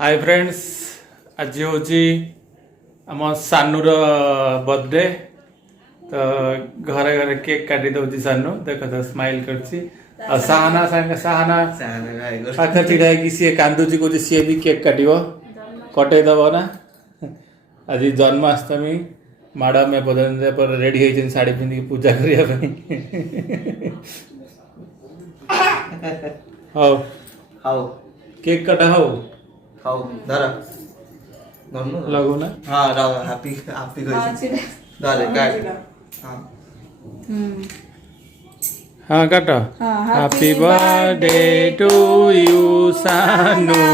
Hi friends, आज हूँ आम सानूर बर्थडे। तो घरे घरे केक काटी दौर सानू देख तो स्माइल कर साहना साहना पाखे चिड़ा कि सी कांदुची कौन सी भी केक काट कटेदब ना। आज जन्माष्टमी मैडम एपर्तन रेडी होती शाढ़ी पिंधिक पूजा करने। हाउ हाउ केक कटा हाउ हाउ धरा लगो ना। हाँ राव हैप्पी हैप्पी डाले काट हाँ हाँ काटो। Happy birthday to you Sanu,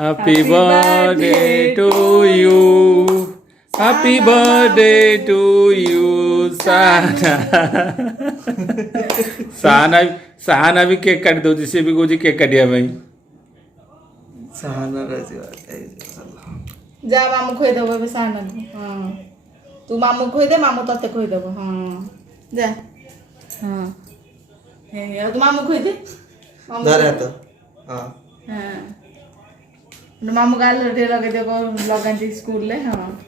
happy birthday to you, happy birthday to you Sana. Sahana भी केक काट दो, सी भी कौन केक काटिया सहाना जा मामू खोई देव साहना को। हाँ तू मामू खोई दे, मामू तते खोई देव। हाँ जा हाँ तू मामू खोई दे तो हाँ हाँ मामू गाल लगे दे लगाती स्कूल ले। हाँ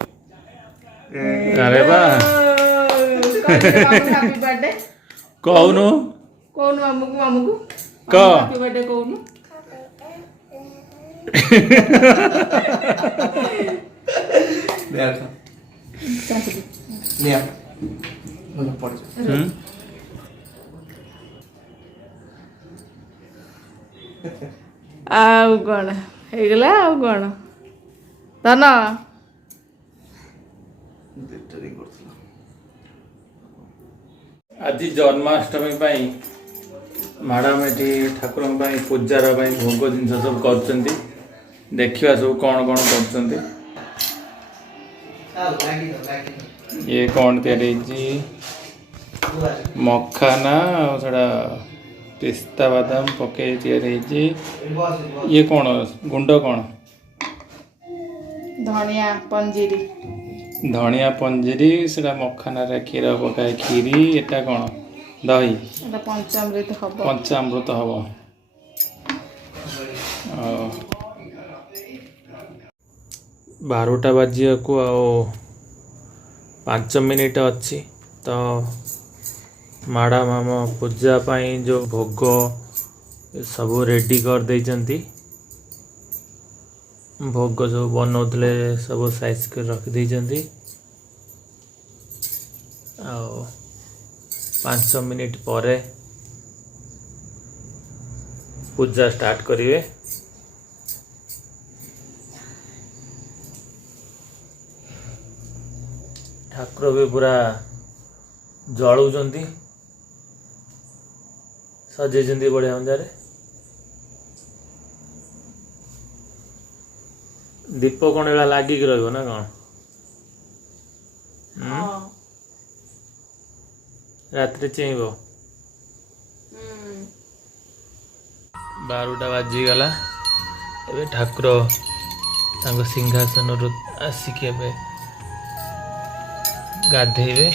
अरे वाह हैप्पी बर्थडे कौन कौन मामू को क हैप्पी बर्थडे कौन आउ कौन ହେଇଗଲା ଆଉ କଣ ଧନ आज जन्माष्टमी मैडम ये ठाकुर पूजार भोग जिन सब कर देखा सब कौन कौन कर ये कौन तैयारी मखाना सड़ा पिस्ता बादाम पके तैयारी ये कौन गुंड कौन धनिया पंजीरी धनिया पंजीरी से मखाना क्षीर पकाए खीरी एटा कौन दही पंचामृत हम पंचामृत हम 12टा बाजिया को 5 मिनिट अच्छी तो मैडम आम पूजा पाई जो भोग सब रेडी कर देइचंती। भोग सब बनौले सब साइज कर रख देइचंती। 5 मिनिट पर पूजा स्टार्ट करिवे। ठाकुर भी पूरा जलुंट सजे बढ़िया अंजारे दीप कौन एला लागिक रहिबो ना कौन रात्रि चेइबो 12टा बाजिगला। एबे ठाकुर तांको सिंहासन रु आसिक एबे गाधेबे।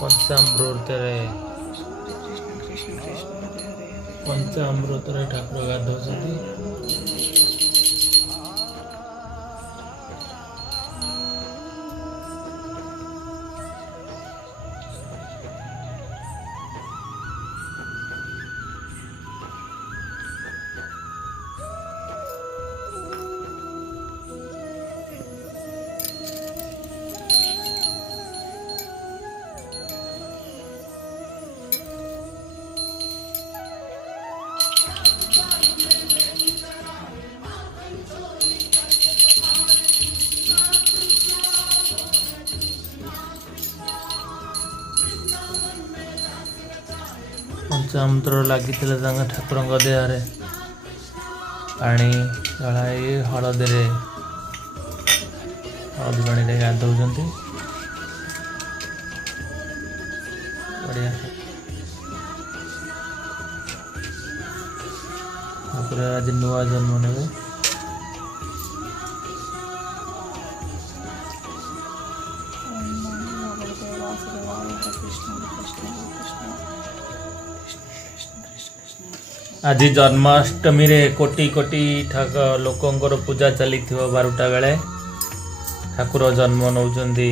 पंचामृत ठाकुर गाधौଛନ୍ତି। पंचामृत लगी ठाकुर देह पानी चढ़ाई हलदी हलदी पानी गाधौଛନ୍ତି। बढ़िया ठाकुर आज नुआ जन्म नेबे। आज जन्माष्टमी रे कोटी कोटी लोकंकर पूजा चली 12टा बेले ठाकुर जन्म नौचंदी।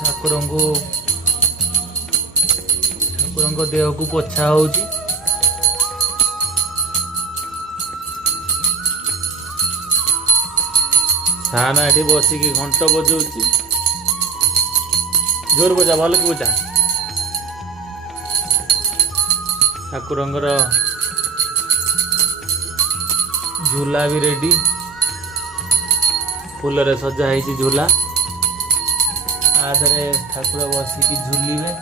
ठाकुर देह को पोछा होची। साना एठी बसिकी घंट बजाउची। जोर बजा भल कि बजा। ठाकुरंगर झूला भी रेडी फूल रे सजा है झूला आधरे ठाकुर बसिकी झूलिबे।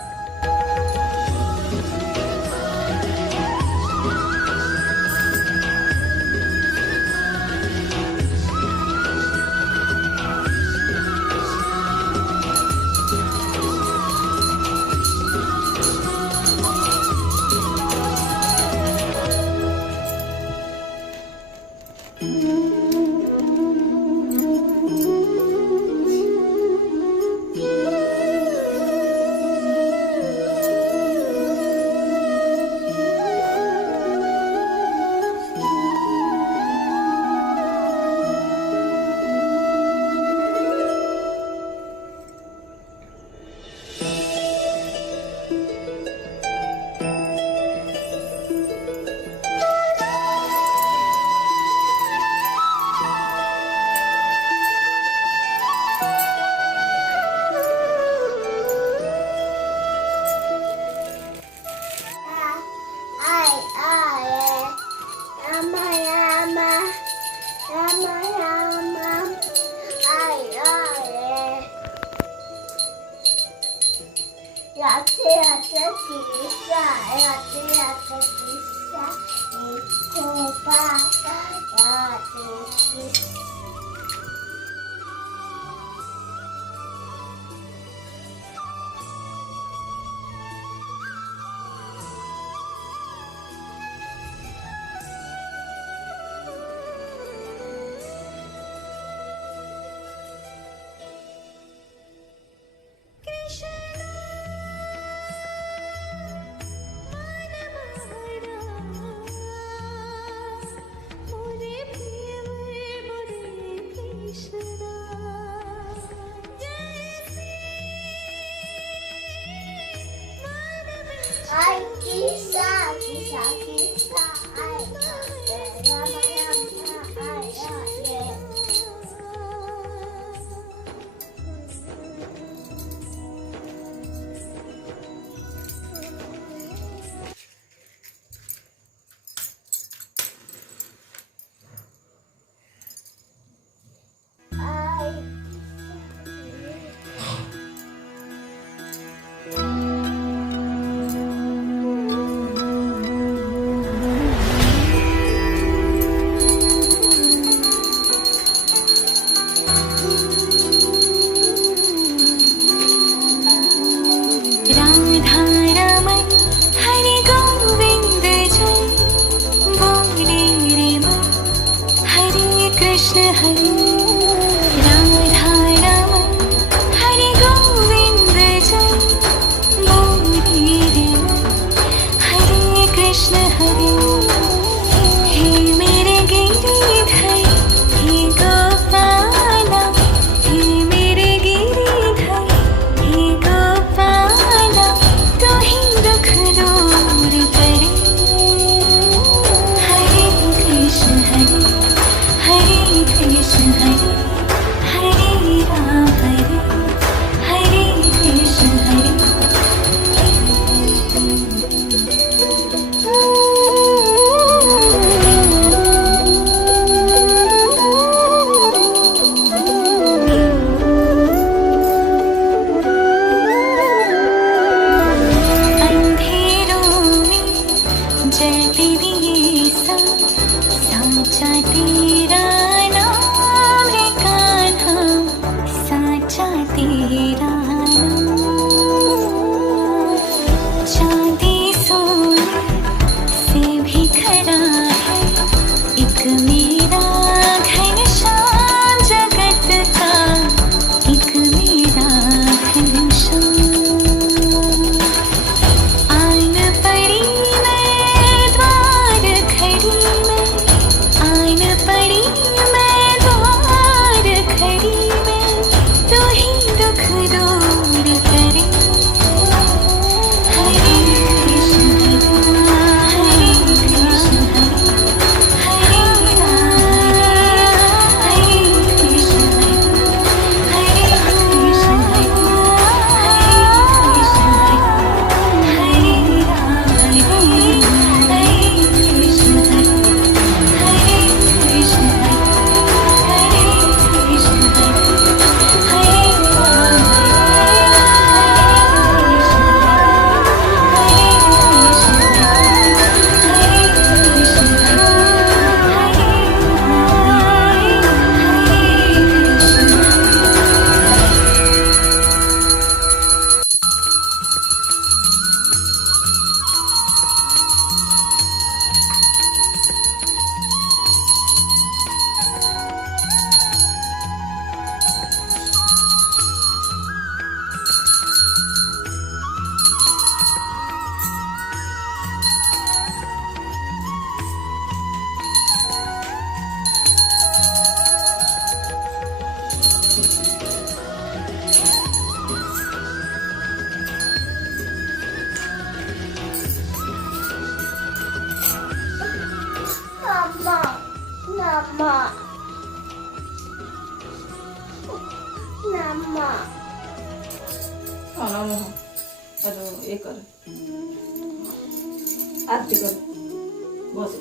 हाँ नाम हो अरे ये कर आरती कर बस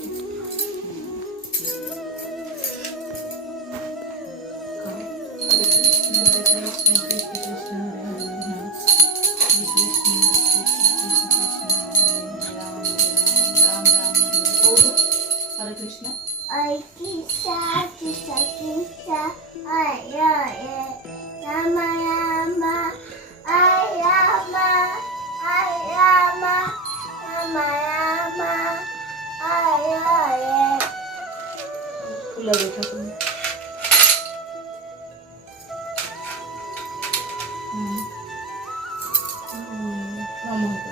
हरे Krishna I Krishna, Krishna Krishna, Hare Hare, Rama Rama, Hare Rama, Hare Rama, Rama Rama, Hare Hare. फूल देखा तुम नाम होता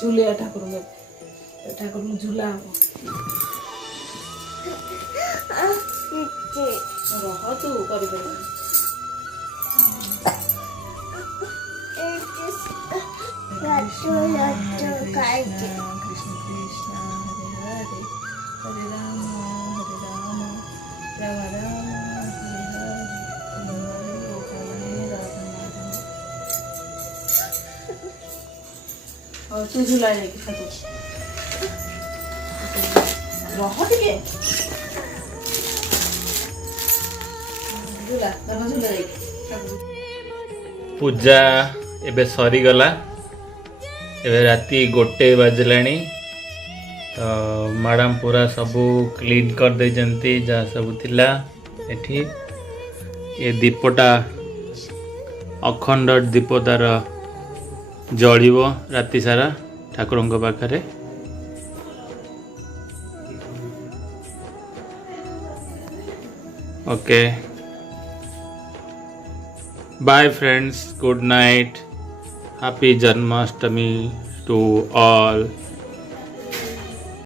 झूले ठाकुर में झूला रह तू कर Latu latu kaji. Krishna Krishna Hare Hare Hare Ram Ram Ram Hare Hare Radhe और तू झूला लेके खातो रह ଟିକେ झूला तब झूला लेके पूजा एबे सरीगला एबे राति 1 बाजलानी तो मैडम पूरा सबू क्लीन कर दे जंती जहाँ सब थिला एठी ये दीपटा अखंड दीप तार जलिबो राति सारा ठाकुरଙ୍କ पाखरे okay bye friends good night happy Janmashtami to all.